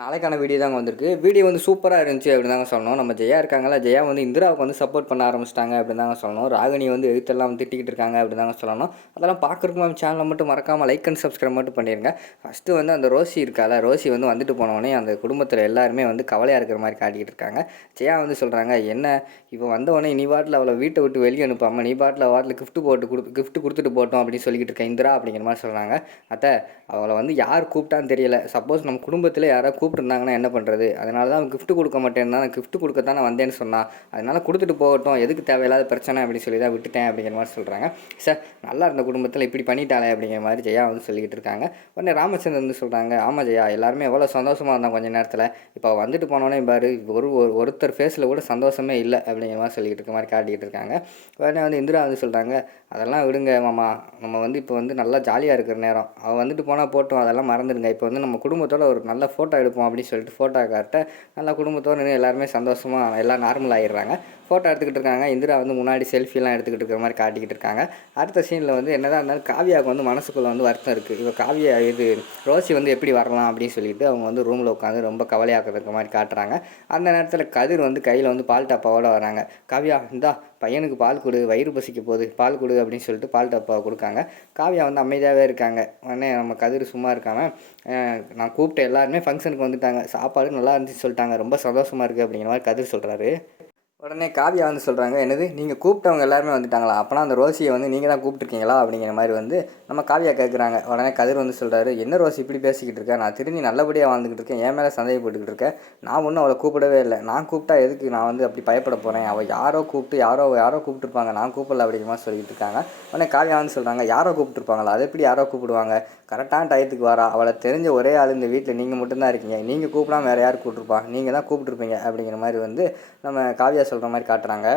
நாளைக்கான வீடியோ தாங்க வந்திருக்கு. வீடியோ வந்து சூப்பரா இருந்துச்சு அப்படின்னு தாங்க சொல்லணும். நம்ம ஜெயா இருக்காங்கல்ல, ஜெயா வந்து இந்திராவுக்கு வந்து சப்போர்ட் பண்ண ஆரம்பிச்சுட்டாங்க அப்படின்னு தாங்க சொல்லணும். ராகினி வந்து எதிர்த்தெல்லாம் வந்து திட்டிக்கிட்டு இருக்காங்க அப்படின்னு தாங்க சொல்லணும். அதெல்லாம் பார்க்குறதுக்கு நம்ம சேனலை மட்டும் மறக்காமல் லைக் அண்ட் சப்ஸ்கிரைப் மட்டும் பண்ணிடுங்க. ஃபஸ்ட்டு வந்து அந்த ரோசி இருக்கால, ரோசி வந்து வந்துட்டு போனவொடனே அந்த குடும்பத்தில் எல்லாருமே வந்து கவலையாக இருக்கிற மாதிரி காட்டிக்கிட்டு இருக்காங்க. ஜெயா வந்து சொல்கிறாங்க, என்ன இப்போ வந்தவொடனே நீ பாட்டில் அவளை வீட்டை விட்டு வெளியே அனுப்பாமல் நீ பாட்டில் கிஃப்ட் கொடுத்துட்டு போட்டோம் அப்படின்னு சொல்லிக்கிட்டு இருக்க இந்திரா அப்படிங்கிற மாதிரி சொல்கிறாங்க. அத்தை, அவளை வந்து யார் கூப்பிட்டான்னு தெரியல. சப்போஸ் நம்ம குடும்பத்தில் யாராவது கூப்பிட்டுருந்தாங்கன்னா என்ன பண்ணுறது? அதனால தான் அவன் கிஃப்ட் கொடுக்க மாட்டேன்னா, நான் கிஃப்ட் கொடுக்க நான் வந்தேன்னு சொன்னான். அதனால் கொடுத்துட்டு போகட்டும், எதுக்கு தேவையில்லாத பிரச்சனை அப்படின்னு சொல்லி தான் விட்டுட்டேன் அப்படிங்கிற மாதிரி சொல்கிறாங்க. சார், நல்லா இருந்த குடும்பத்தில் இப்படி பண்ணிட்டாளே அப்படிங்கிற மாதிரி ஜெயா வந்து சொல்லிக்கிட்டு இருக்காங்க. உடனே ராமச்சந்திரன் வந்து சொல்கிறாங்க, ஆமாம் ஜெயா, எல்லாருமே எவ்வளோ சந்தோஷமாக இருந்தான் கொஞ்சம் நேரத்தில். இப்போ வந்துட்டு போனோன்னே பாரு, ஒருத்தர் ஃபேஸில் கூட சந்தோஷமே இல்லை அப்படிங்கிற மாதிரி சொல்லிக்கிட்டு இருக்க மாதிரி காட்டிக்கிட்டு இருக்காங்க. உடனே வந்து இந்திரா வந்து சொல்கிறாங்க, அதெல்லாம் விடுங்க மாமா, நம்ம வந்து இப்போ வந்து நல்லா ஜாலியாக இருக்கிற நேரம். அவள் வந்துட்டு போனால் போட்டோம், அதெல்லாம் மறந்துடுங்க. இப்போ வந்து நம்ம குடும்பத்தோட ஒரு நல்ல ஃபோட்டோ எடுப்போம் அப்படின்னு சொல்லிட்டு ஃபோட்டோ காட்ட நல்லா குடும்பத்தோடு எல்லாருமே சந்தோஷமாக எல்லாம் நார்மல் ஆகிடுறாங்க. ஃபோட்டோ எடுத்துக்கிட்டு இருக்காங்க. இந்திரா வந்து முன்னாடி செல்ஃபிலாம் எடுத்துக்கிட்டு இருக்கிற மாதிரி காட்டிக்கிட்டு இருக்காங்க. அடுத்த சீனில் வந்து என்னதான் இருந்தாலும் காவியாவுக்கு வந்து மனசுக்குள்ளே வந்து வருத்தம் இருக்குது. இப்போ காவியா ரோசி வந்து எப்படி வரலாம் அப்படின்னு சொல்லிட்டு அவங்க வந்து ரூமில் உட்காந்து ரொம்ப கவலையாக்குற மாதிரி காட்டுறாங்க. அந்த நேரத்தில் கதிர் வந்து கையில் வந்து பால் டப்பாவோட வராங்க. காவியா, இந்தா பையனுக்கு பால் கொடு, வயிறு பசிக்க போகுது, பால் கொடு அப்படின்னு சொல்லிட்டு பால் டப்பாவை கொடுக்காங்க. காவியா வந்து அமைதியாகவே இருக்காங்க. உடனே நம்ம கதிர் சும்மா இருக்காமல், நான் கூப்பிட்ட எல்லாருமே ஃபங்க்ஷனுக்கு வந்துட்டாங்க, சாப்பாடு நல்லா இருந்துச்சு சொல்லிட்டாங்க, ரொம்ப சந்தோஷமாக இருக்குது அப்படிங்கிற மாதிரி கதிர் சொல்கிறாரு. உடனே காவியா வந்து சொல்கிறாங்க, என்னது நீங்கள் கூப்பிட்டவங்க எல்லாருமே வந்துட்டாங்களா? அப்போனா அந்த ரோசியை வந்து நீங்கள் தான் கூப்பிட்ருக்கீங்களா அப்படிங்கிற மாதிரி வந்து நம்ம காவியா கேட்குறாங்க. உடனே கதிர் வந்து சொல்கிறாரு, என்ன ரோசி இப்படி பேசிக்கிட்டு இருக்கேன்? நான் திரும்பி நல்லபடியாக வாழ்ந்துக்கிட்டு இருக்கேன், என் மேலே சந்தேகப்பட்டுக்கிட்டு இருக்கேன். நான் ஒன்றும் அவளை கூப்பிடவே இல்லை. நான் கூப்பிட்டா எதுக்கு நான் வந்து அப்படி பயப்பட போகிறேன்? அவள் யாரோ கூப்பிட்டுருப்பாங்க, நான் கூப்பிடல அப்படிங்கிற மாதிரி சொல்லிட்டு இருக்காங்க. உடனே காவியா வந்து சொல்கிறாங்க, யாரோ கூப்பிட்டுருப்பாங்களா? அது எப்படி யாரோ கூப்பிடுவாங்க? கரெக்டான டயத்துக்கு வரா. அவளை தெரிஞ்ச ஒரே ஆள் இந்த வீட்டில் நீங்கள் மட்டும்தான் இருக்கீங்க. நீங்கள் கூப்பிடாம வேறு யார் கூப்பிட்ருப்பா? நீங்கள் தான் கூப்பிட்ருப்பீங்க அப்படிங்கிற மாதிரி வந்து நம்ம காவியா சொல்கிற மாதிரி காட்டுறாங்க.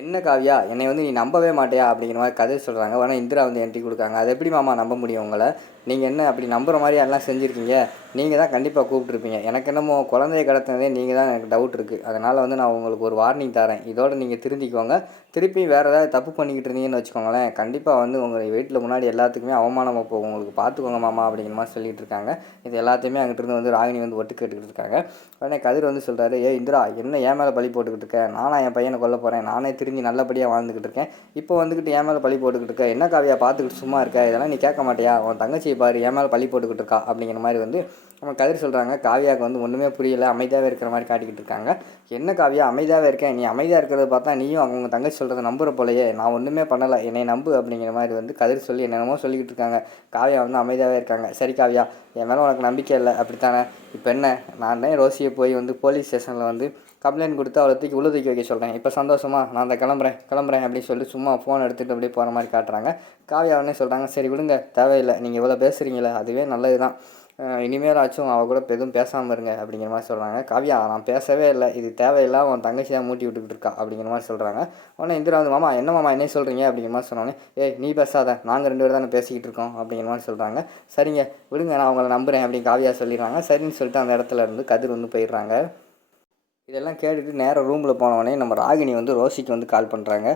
என்ன காவியா, என்னை வந்து நீ நம்பவே மாட்டியா அப்படிங்கிற மாதிரி கதை சொல்கிறாங்க. ஆனால் இந்திரா வந்து என்ட்ரி கொடுக்காங்க. அது எப்படி மாமா நம்ப முடியும் உங்களை? நீங்கள் என்ன அப்படி நம்புகிற மாதிரி எல்லாம் செஞ்சுருக்கீங்க? நீங்கள் தான் கண்டிப்பாக கூப்பிட்ருப்பீங்க. எனக்கு என்னமோ குழந்தைய கடத்தினதே நீங்கள் தான், எனக்கு டவுட் இருக்குது. அதனால் வந்து நான் உங்களுக்கு ஒரு வார்னிங் தரேன், இதோடு நீங்கள் திருந்திக்கோங்க. திருப்பி வேறு ஏதாவது தப்பு பண்ணிக்கிட்டு இருந்தீங்கன்னு வச்சுக்கோங்களேன், கண்டிப்பாக வந்து உங்கள் வீட்டில் முன்னாடி எல்லாத்துக்குமே அவமானமாக போகும், உங்களுக்கு பார்த்துக்கோங்க மாமா அப்படிங்கிற மாதிரி சொல்லிகிட்டு இருக்காங்க. இது எல்லாத்தையுமே அங்கிட்டிருந்து வந்து ராகினி வந்து ஒட்டு கேட்டுக்கிட்டு இருக்காங்க. உடனே கதிர் வந்து சொல்கிறாரு, இந்திரா, என்ன என் மேலே பழி போட்டுக்கிட்டு இருக்கேன்? நானா என் பையனை கொல்ல போகிறேன்? நானே திரும்பி நல்லபடியாக வாழ்ந்துக்கிட்டு இருக்கேன், இப்போ வந்துக்கிட்டு என் மேலே பழி போட்டுக்கிட்டு இருக்க? என்ன காவியா பார்த்துக்கிட்டு சும்மா இருக்க? இதெல்லாம் நீ கேட்க மாட்டியா? உன் தங்கச்சியை பாரு, என் மேலே பழி போட்டுக்கிட்டு இருக்கா அப்படிங்கிற மாதிரி வந்து நம்ம கதிர் சொல்கிறாங்க. காவியாவுக்கு வந்து ஒன்றுமே புரியலை, அமைதியாகவே இருக்கிற மாதிரி காட்டிக்கிட்டு இருக்காங்க. என்ன காவியா அமைதியாகவே இருக்கேன்? நீ அமைதியாக இருக்கிறத பார்த்தா நீயும் அவங்க தங்கச்சி சொல்கிறத நம்புகிற போலையே. நான் ஒன்றுமே பண்ணலை, என்னை நம்பு அப்படிங்கிற மாதிரி வந்து கதிர் சொல்லி என்னென்னமோ சொல்லிக்கிட்டு இருக்காங்க. காவியா வந்து அமைதியாகவே இருக்காங்க. சரி காவியா, என் மேலே உனக்கு நம்பிக்கை இல்லை அப்படித்தானே? இப்போ என்ன, நான் தான் ரோசியை போய் வந்து போலீஸ் ஸ்டேஷனில் வந்து கம்ப்ளைண்ட் கொடுத்து அவளை தூக்கி வைக்க சொல்கிறேன். இப்போ சந்தோஷமா? நான் அந்த கிளம்புறேன் அப்படின்னு சொல்லிட்டு சும்மா ஃபோன் எடுத்துகிட்டு அப்படியே போகிற மாதிரி காட்டுறாங்க. காவியா உடனே சொல்கிறாங்க, சரி விடுங்க, தேவையில்லை, நீங்கள் இவ்வளோ பேசுகிறீங்களே அதுவே நல்லது தான், இனிமேலாச்சும் அவள் கூட எதுவும் பேசாமல் இருங்க அப்படிங்கிற மாதிரி சொல்கிறாங்க. காவியா, நான் பேசவே இல்லை, இது தேவையில்லாம அவன் தங்கச்சி தான் மூட்டி விட்டுக்கிட்டு இருக்கா அப்படிங்கிற மாதிரி சொல்கிறாங்க. உடனே இந்திரா வந்து, மாமா என்ன மாமா என்ன சொல்கிறீங்க அப்படிங்கிற மாதிரி சொன்னோன்னே, நீ பேசாத, நாங்கள் 2 பேர் தானே பேசிக்கிட்டு இருக்கோம் அப்படிங்கிற மாதிரி சொல்கிறாங்க. சரிங்க விடுங்க, நான் அவங்கள நம்புகிறேன் அப்படின்னு காவியா சொல்லிடுறாங்க. சரின்னு சொல்லிட்டு அந்த இடத்துல இருந்து கதிர் வந்து போயிடுறாங்க. இதெல்லாம் கேட்டுட்டு நேராக ரூமில் போனவொடனே நம்ம ராகினி வந்து ரோசிக்கு வந்து கால் பண்ணுறாங்க.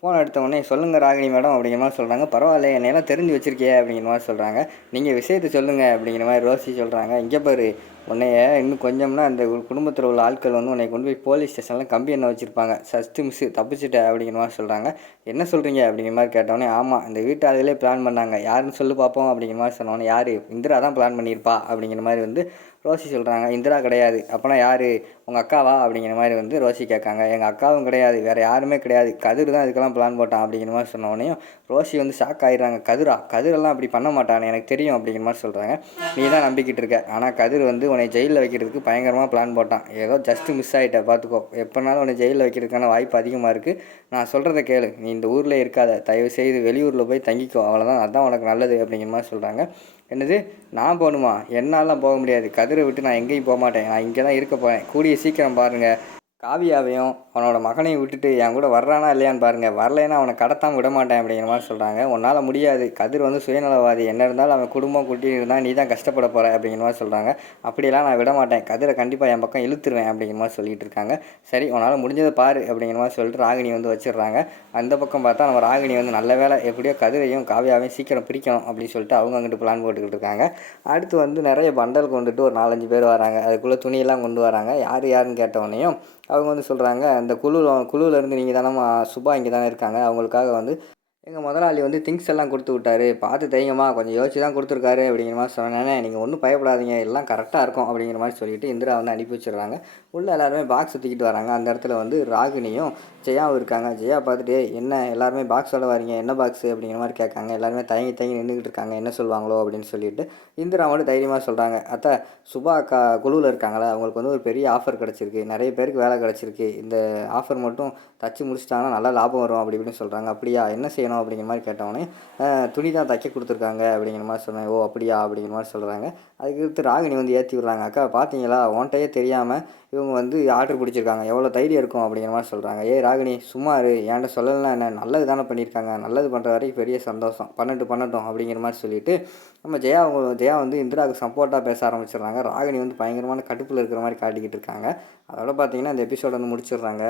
ஃபோன் எடுத்தவொடனே, சொல்லுங்கள் ராகினி மேடம் அப்படிங்கிற மாதிரி சொல்கிறாங்க. பரவாயில்ல, என்னையெல்லாம் தெரிஞ்சு வச்சுருக்கியே அப்படிங்கிற மாதிரி சொல்கிறாங்க. நீங்கள் விஷயத்தை சொல்லுங்கள் அப்படிங்கிற மாதிரி ரோசி சொல்கிறாங்க. இங்கே பாரு, உன்னைய இன்னும் கொஞ்சம்னா அந்த குடும்பத்தில் உள்ள ஆட்கள் வந்து உன்னை கொண்டு போய் போலீஸ் ஸ்டேஷனில் கம்பி எண்ணெய் வச்சுருப்பாங்க. சஸ்ட்டு மிஸ்ஸு தப்பிச்சுட்ட அப்படிங்கிற மாதிரி சொல்கிறாங்க. என்ன சொல்கிறீங்க அப்படிங்கிற மாதிரி கேட்டவொடனே, ஆமாம், இந்த வீட்டு ஆளுகளே பிளான் பண்ணாங்க, யாருன்னு சொல்லி பார்ப்போம் அப்படிங்கிற மாதிரி சொன்னோன்னே, யார்? இந்திரா தான் பிளான் பண்ணியிருப்பா அப்படிங்கிற மாதிரி வந்து ரோசி சொல்கிறாங்க. இந்திரா கிடையாது, அப்போனா யார்? உங்கள் அக்காவா அப்படிங்கிற மாதிரி வந்து ரோசி கேட்காங்க. எங்கள் அக்காவும் கிடையாது, வேறு யாருமே கிடையாது, கதிர் தான் இதுக்கெல்லாம் பிளான் போட்டான் அப்படிங்கிற மாதிரி சொன்னோடனையும் ரோசி வந்து ஷாக் ஆகிடுறாங்க. கதிரெல்லாம் அப்படி பண்ண மாட்டானே, எனக்கு தெரியும் அப்படிங்கிற மாதிரி சொல்கிறாங்க. நீ தான் நம்பிக்கிட்டு இருக்க, ஆனால் கதிர் வந்து உன்னை ஜெயிலில் வைக்கிறதுக்கு பயங்கரமாக பிளான் போட்டான். ஏதோ ஜஸ்ட்டு மிஸ் ஆகிட்ட, பார்த்துக்கோ, எப்போனாலும் உன்னை ஜெயிலில் வைக்கிறதுக்கான வாய்ப்பு அதிகமாக இருக்குது. நான் சொல்கிறத கேளு, நீ இந்த ஊரில் இருக்காத, தயவு செய்து வெளியூரில் போய் தங்கிக்கோ, அவ்வளோதான், அதுதான் உனக்கு நல்லது அப்படிங்கிற மாதிரி சொல்கிறாங்க. என்னது, நான் போகணுமா? என்னாலாம் போக முடியாது, கதிரை விட்டு நான் எங்கேயும் போக மாட்டேன், நான் இங்கே தான் இருக்க போகிறேன், கூடிய சீக்கிரம் பாருங்கள் காவியாவையும் அவனோட மகனையும் விட்டுட்டு என் கூட வர்றானா இல்லையான்னு பாருங்கள், வரலைன்னா அவனை கடத்தாமல் விட மாட்டேன் அப்படிங்கிற மாதிரி சொல்கிறாங்க. உன்னால் முடியாது, கதிர் வந்து சுயநலவாதி, என்ன இருந்தாலும் அவன் குடும்பம் குட்டி இருந்தால் நீ தான் கஷ்டப்பட போகிற அப்படிங்கிற மாதிரி சொல்கிறாங்க. அப்படியெல்லாம் நான் விட மாட்டேன், கதிரை கண்டிப்பாக என் பக்கம் இழுத்துருவேன் அப்படிங்கிற மாதிரி சொல்லிட்டு இருக்காங்க. சரி உன்னால் முடிஞ்சதை பாரு அப்படிங்கிற மாதிரி சொல்லிட்டு ராகினி வந்து வச்சிடுறாங்க. அந்த பக்கம் பார்த்தா நம்ம ராகினி வந்து நல்ல வேலை எப்படியோ கதிரையும் காவியாவையும் சீக்கிரம் பிரிக்கணும் அப்படின்னு சொல்லிட்டு அவங்க அங்கிட்டு பிளான் போட்டுக்கிட்டு இருக்காங்க. அடுத்து வந்து நிறைய பண்டல் கொண்டுட்டு ஒரு 4-5 பேர் வராங்க. அதுக்குள்ளே துணியெல்லாம் கொண்டு வராங்க. யாருன்னு கேட்டவொடனேயும் அவங்க வந்து சொல்கிறாங்க, அந்த குழுவிலேருந்து நீங்கள் தானம்மா, சுபா இங்கே தானே இருக்காங்க, அவங்களுக்காக வந்து எங்கள் முதலாளி வந்து திங்ஸ் எல்லாம் கொடுத்து விட்டாரு, பார்த்து தைங்கம்மா, கொஞ்சம் யோசிச்சு தான் கொடுத்துருக்காரு அப்படிங்கிற மாதிரி சொன்னேனே. நீங்கள் ஒன்றும் பயப்படாதீங்க, எல்லாம் கரெக்டாக இருக்கும் அப்படிங்கிற மாதிரி சொல்லிவிட்டு இந்திரா வந்து அனுப்பி வச்சிடுறாங்க. உள்ளே எல்லாருமே பாக்ஸ் தூக்கிட்டு வராங்க. அந்த இடத்துல வந்து ராகினியும் ஜெயாவும் இருக்காங்க. ஜெயா பார்த்துட்டு என்ன எல்லாருமே பாக்ஸோட வரீங்க, என்ன பாக்ஸு அப்படிங்கிற மாதிரி கேட்காங்க. எல்லாருமே தயங்கி தயங்கி நின்றுக்கிட்டு இருக்காங்க, என்ன சொல்லுவாங்களோ அப்படின்னு சொல்லிட்டு. இந்திரா மட்டும் தைரியமாக சொல்கிறாங்க, அத்தை சுபா குழுவில் இருக்காங்களே, அவங்களுக்கு வந்து ஒரு பெரிய ஆஃபர் கிடச்சிருக்கு, நிறைய பேருக்கு வேலை கிடச்சிருக்கு, இந்த ஆஃபர் மட்டும் தச்சு முடிச்சிட்டாங்கன்னா நல்லா லாபம் வரும் அப்படி இப்படின்னு சொல்கிறாங்க. அப்படியா, என்ன செய்யணும் அப்படிங்கிற மாதிரி கேட்டவொடனே துணி தான் தைக்க கொடுத்துருக்காங்க அப்படிங்கிற மாதிரி சொன்னேன். ஓ அப்படியா அப்படிங்கிற மாதிரி சொல்கிறாங்க. அதுக்கடுத்து ராகினி வந்து ஏற்றி விட்றாங்க, அக்கா பார்த்தீங்களா, உன்கிட்டயே தெரியாமல் இவங்க வந்து ஆர்டர் பிடிச்சிருக்காங்க, எவ்வளோ தைரியம் இருக்கும் அப்படிங்கிற மாதிரி சொல்கிறாங்க. ஏ ராகினி சும்மா இரு, என்கிட்ட சொல்லலாம் என்ன, நல்லது தானே பண்ணியிருக்காங்க, நல்லது பண்ணுற வரைக்கும் பெரிய சந்தோஷம், பண்ணட்டும் அப்படிங்கிற மாதிரி சொல்லிவிட்டு நம்ம ஜெயா வந்து இந்திராவுக்கு சப்போர்ட்டாக பேச ஆரம்பிச்சிடுறாங்க. ராகினி வந்து பயங்கரமான கடுப்பில் இருக்கிற மாதிரி காட்டிக்கிட்டு இருக்காங்க. அதோட பார்த்தீங்கன்னா இந்த எபிசோட வந்து முடிச்சிடுறாங்க.